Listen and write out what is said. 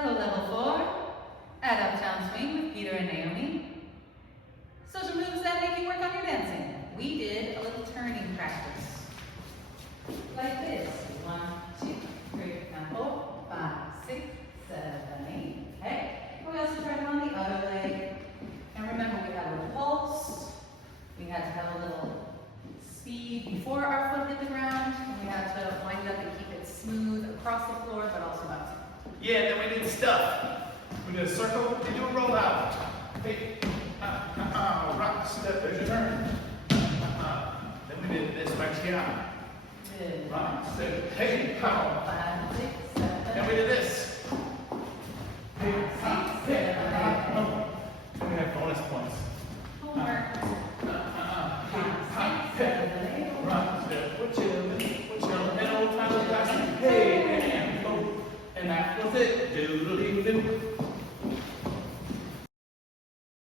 Hello, level 4 at Uptown Swing with Peter and Naomi. Social moves that make you work on your dancing. We did a little turning practice. Like this. 1, 2, 3, and 4, 5, 6, 7, 8. Okay. We also tried it on the other leg. And remember, we had a little pulse. We had to have a little speed before our foot hit the ground. And we had to wind up and keep it smooth across the floor, but also bounce. Yeah, then we did stuff. We did a circle and do a rollout. Hey, rock, step, there's your turn. Then we did this right here. Good. Rock, step, hey, pow. 5, 6, 7. Then we did this. Hey, hey, then we had bonus points. Homework. Rock, step, we're chillin', and old time was passing. Hey, and go. And that was it. Doodly